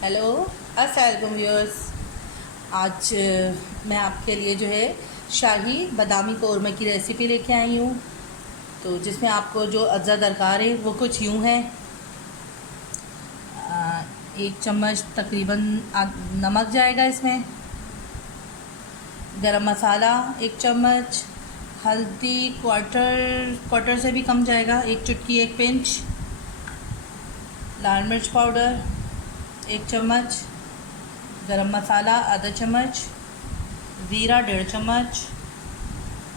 Hello, अस्सलाम viewers. आज मैं आपके लिए जो है शाही बादामी कौरमा की रेसिपी लेके आई हूँ। तो जिसमें आपको जो अज्जा दरकार है वो कुछ यूँ है। 1 चम्मच तकरीबन नमक जाएगा इसमें, गरम मसाला 1 चम्मच, हल्दी क्वार्टर से भी कम जाएगा, 1 चुटकी 1 पिंच, लाल मिर्च पाउडर 1 चम्मच, गरम मसाला आधा चम्मच, ज़ीरा 1.5 चम्मच,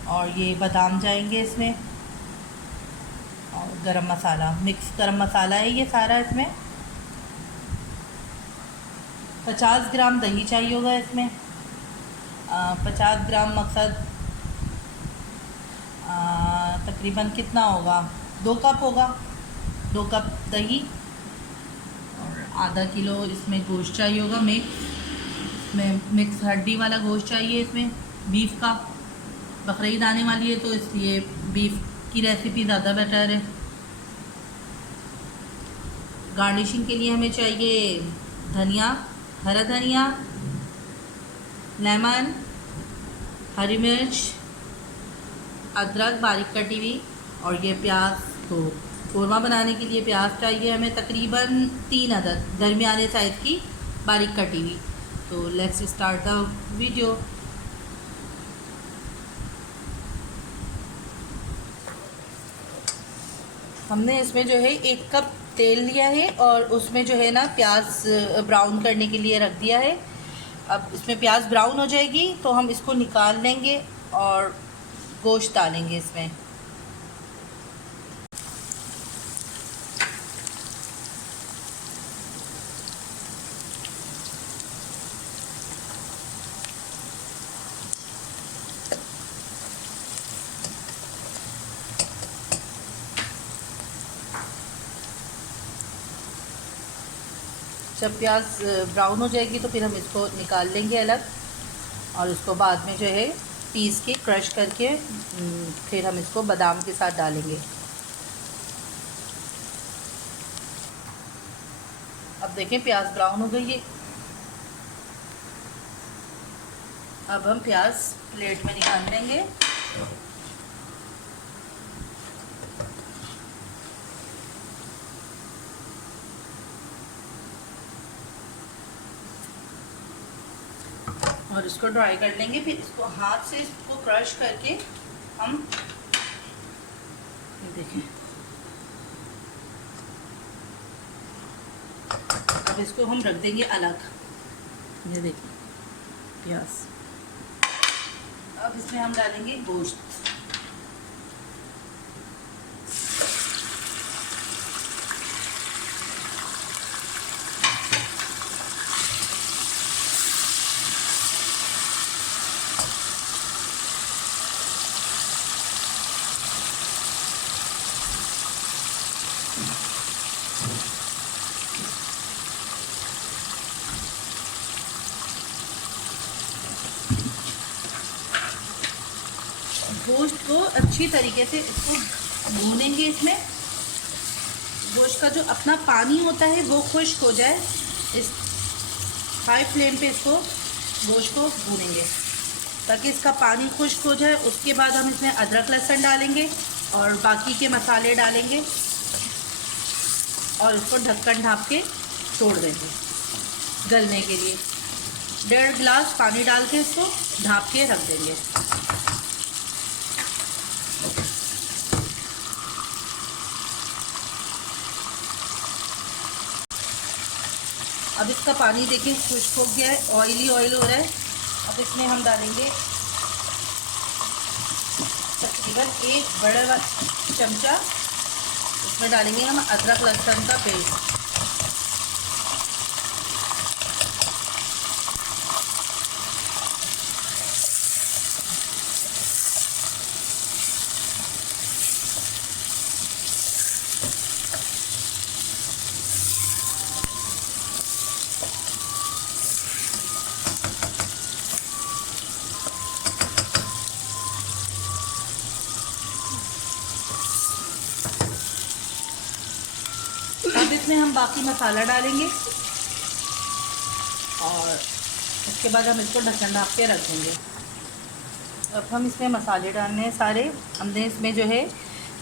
और ये बादाम जाएंगे इसमें, और गरम मसाला मिक्स गरम मसाला है ये सारा। इसमें 50 ग्राम दही चाहिए होगा इसमें। 50 ग्राम मकसद तकरीबन कितना होगा, 2 कप होगा, 2 कप दही। और आधा किलो इसमें गोश्त चाहिए होगा, मिक्स हड्डी वाला गोश्त चाहिए इसमें, बीफ का। बकरीद आने वाली है तो इसलिए बीफ की रेसिपी ज़्यादा बेटर है। गार्निशिंग के लिए हमें चाहिए धनिया, हरा धनिया, लेमन, हरी मिर्च, अदरक बारीक कटी हुई, और ये प्याज। तो कौरमा बनाने के लिए प्याज चाहिए हमें तकरीबन 3 अदद दरमियाने साइज़ की बारीक कटी हुई। तो लेट्स स्टार्ट द वीडियो। हमने इसमें जो है 1 कप तेल लिया है और उसमें जो है ना प्याज ब्राउन करने के लिए रख दिया है। अब इसमें प्याज ब्राउन हो जाएगी तो हम इसको निकाल लेंगे और गोश्त डालेंगे इसमें। जब प्याज ब्राउन हो जाएगी तो फिर हम इसको निकाल लेंगे अलग, और उसको बाद में जो है पीस के क्रश करके फिर हम इसको बादाम के साथ डालेंगे। अब देखें प्याज ब्राउन हो गई है। अब हम प्याज प्लेट में निकाल लेंगे। और इसको ड्राई कर लेंगे, फिर इसको हाथ से इसको क्रश करके हम ये देखें। अब इसको हम रख देंगे अलग। ये देखें प्याज। अब इसमें हम डालेंगे गोश्त। गोश्त को अच्छी तरीके से इसको भूनेंगे। इसमें गोश्त का जो अपना पानी होता है वो खुश्क हो जाए, इस हाई फ्लेम पे इसको गोश्त को भूनेंगे ताकि इसका पानी खुश्क हो जाए। उसके बाद हम इसमें अदरक लहसुन डालेंगे और बाकी के मसाले डालेंगे और उसको ढक्कन ढाँप के छोड़ देंगे गलने के लिए। 1.5 गिलास पानी डाल के इसको ढाँप के रख देंगे। अब इसका पानी देखिए खुश्क हो गया है, ऑयल हो रहा है। अब इसमें हम डालेंगे तकरीबन 1 बड़ा चमचा, इसमें डालेंगे हम अदरक लहसुन का पेस्ट। अब इसमें हम बाकी मसाला डालेंगे। और उसके बाद हम इसको ढक्कन ढाँप के रख देंगे। अब हम इसमें मसाले डालने हैं सारे। हमने इसमें जो है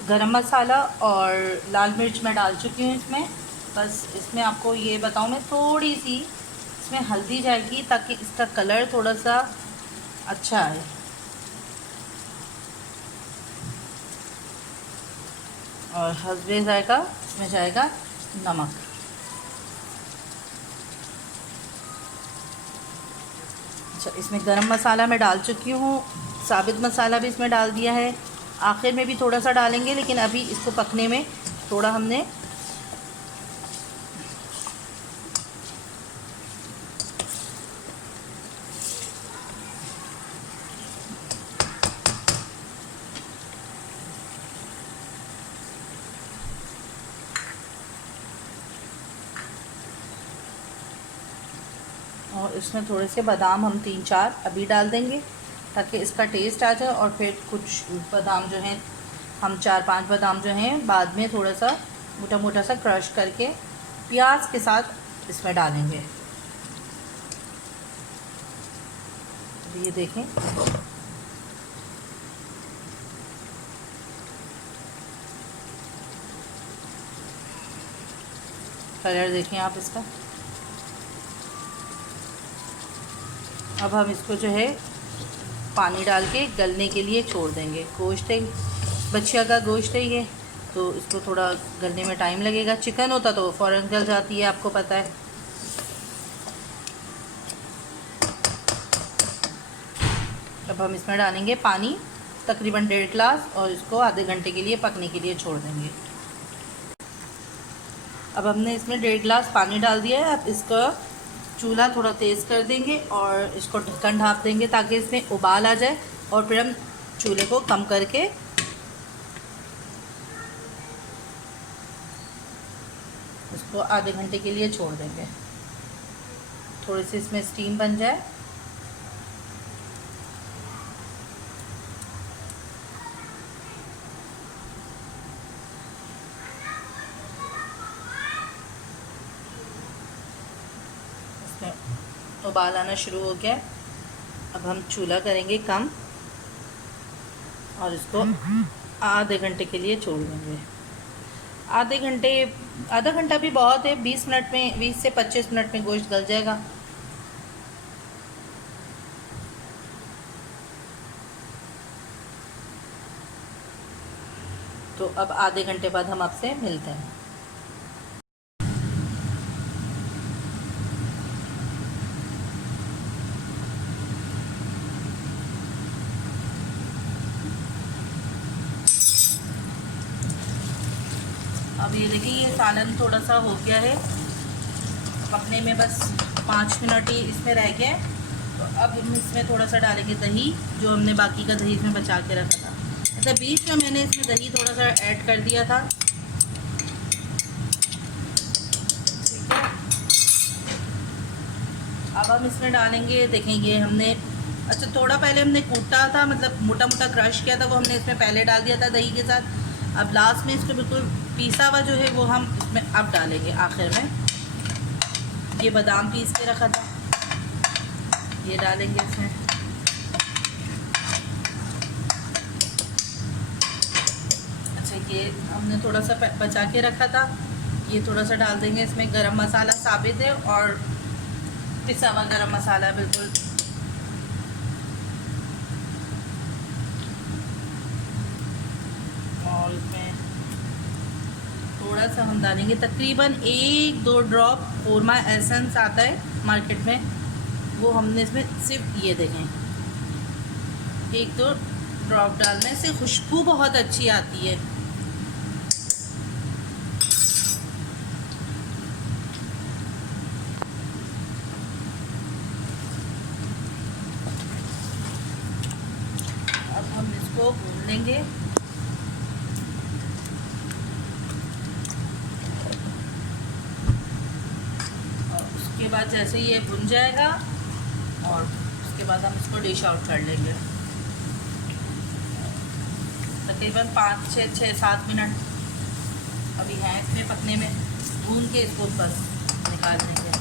गरम मसाला और लाल मिर्च मैं डाल चुकी हूँ इसमें। बस इसमें आपको ये बताऊँ, मैं थोड़ी सी इसमें हल्दी जाएगी ताकि इसका कलर थोड़ा सा अच्छा आए। और हस्बे जाएगा इसमें जाएगा नमक। अच्छा, इसमें गरम मसाला मैं डाल चुकी हूँ, साबित मसाला भी इसमें डाल दिया है। आखिर में भी थोड़ा सा डालेंगे, लेकिन अभी इसको पकने में थोड़ा हमने और इसमें थोड़े से बादाम हम 3-4 अभी डाल देंगे ताकि इसका टेस्ट आ जाए। और फिर कुछ बादाम जो हैं, हम 4-5 बादाम जो हैं बाद में थोड़ा सा मोटा मोटा सा क्रश करके प्याज के साथ इसमें डालेंगे। ये देखें, कलर देखें आप इसका। अब हम इसको जो है पानी डाल के गलने के लिए छोड़ देंगे। गोश्त है, बछिया का गोश्त है ये, तो इसको थोड़ा गलने में टाइम लगेगा। चिकन होता तो फ़ौरन गल जाती है, आपको पता है। अब हम इसमें डालेंगे पानी, तकरीबन 1.5 गिलास, और इसको आधे घंटे के लिए पकने के लिए छोड़ देंगे। अब हमने इसमें 1.5 गिलास पानी डाल दिया है। अब इसका चूल्हा थोड़ा तेज़ कर देंगे और इसको ढक्कन ढाँप देंगे ताकि इसमें उबाल आ जाए। और फिर हम चूल्हे को कम करके इसको आधे घंटे के लिए छोड़ देंगे, थोड़ी सी इसमें स्टीम बन जाए। उबाल आना शुरू हो गया। अब हम चूल्हा करेंगे कम और इसको आधे घंटे के लिए छोड़ देंगे। आधा घंटा भी बहुत है, 20 मिनट में, 20 से 25 मिनट में गोश्त गल जाएगा। तो अब आधे घंटे बाद हम आपसे मिलते हैं। अब ये देखिए, ये सालन थोड़ा सा हो गया है पकने में, बस 5 मिनट ही इसमें रह गए। तो अब हम इसमें थोड़ा सा डालेंगे दही, जो हमने बाकी का दही इसमें बचा के रखा था। अच्छा, बीच में मैंने इसमें दही थोड़ा सा ऐड कर दिया था, ठीक है। अब हम इसमें डालेंगे, देखें ये हमने, अच्छा थोड़ा पहले हमने कूटा था, मतलब मोटा मोटा क्रश किया था, वो हमने इसमें पहले डाल दिया था दही के साथ। अब लास्ट में इसको बिल्कुल पीसा हुआ जो है वो हम इसमें अब डालेंगे आखिर में। ये बादाम पीस के रखा था, ये डालेंगे इसमें। अच्छा, ये हमने थोड़ा सा बचा के रखा था, ये थोड़ा सा डाल देंगे इसमें। गरम मसाला साबित है और पिसा हुआ गरम मसाला बिल्कुल। और इसमें थोड़ा सा हम डालेंगे, तकरीबन 1-2 ड्रॉप कोरमा एसेंस आता है मार्केट में, वो हमने इसमें सिर्फ ये देखें 1-2 ड्रॉप डालने से खुशबू बहुत अच्छी आती है। अब हम इसको भून लेंगे। उसके बाद जैसे ये भुन जाएगा और उसके बाद हम इसको डिश आउट कर लेंगे। तकरीबन 5-6-7 मिनट अभी हैं इसमें पकने में, भून के इसको बस निकाल लेंगे।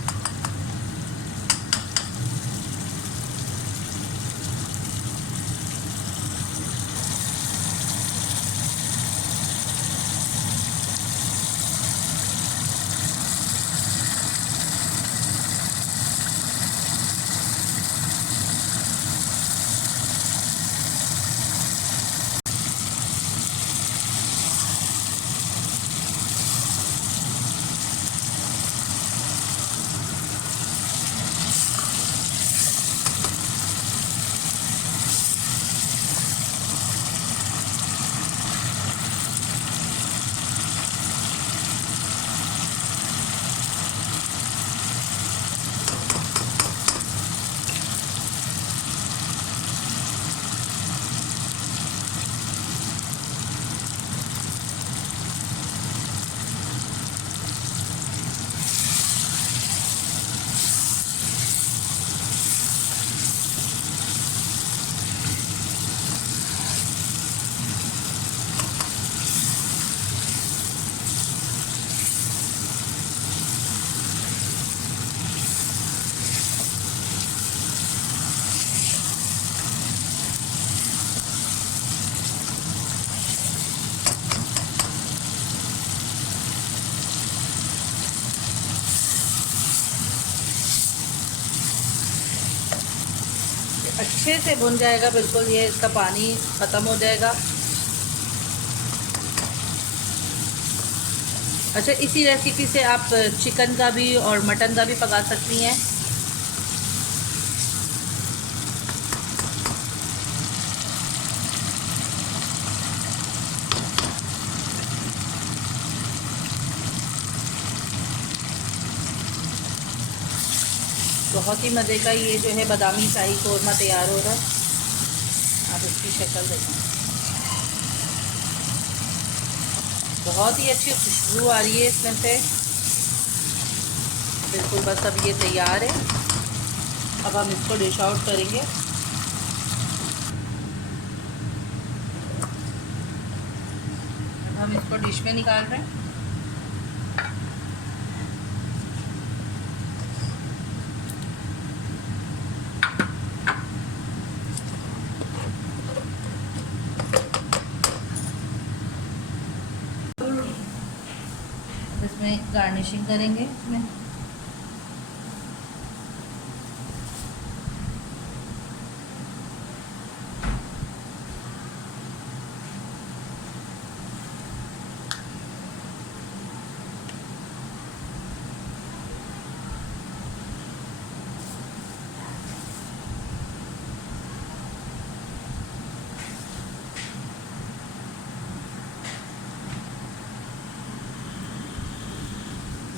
अच्छे से भुन जाएगा, बिल्कुल ये इसका पानी ख़त्म हो जाएगा। अच्छा, इसी रेसिपी से आप चिकन का भी और मटन का भी पका सकती हैं। बहुत ही मज़े का ये जो है बादामी शाही कोरमा तैयार हो रहा है। आप इसकी शक्ल देखें, बहुत ही अच्छी खुशबू आ रही है इसमें से। बिल्कुल बस अब ये तैयार है। अब हम इसको डिश आउट करेंगे। अब हम इसको डिश में निकाल रहे हैं। इसमें गार्निशिंग करेंगे इसमें।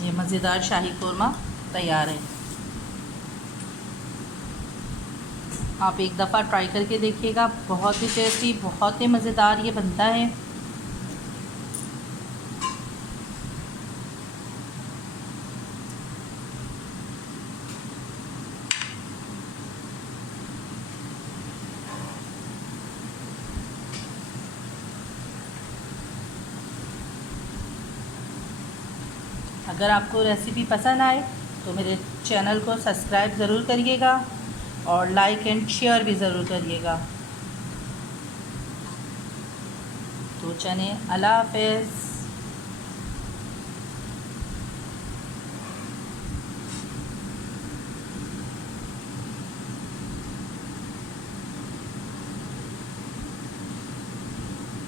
ये मज़ेदार शाही कोरमा तैयार है। आप एक दफ़ा ट्राई करके देखिएगा, बहुत ही टेस्टी, बहुत ही मज़ेदार ये बनता है। अगर आपको रेसिपी पसंद आए तो मेरे चैनल को सब्सक्राइब ज़रूर करिएगा और लाइक एंड शेयर भी ज़रूर करिएगा। तो चलें, अल्लाह हाफ़िज़।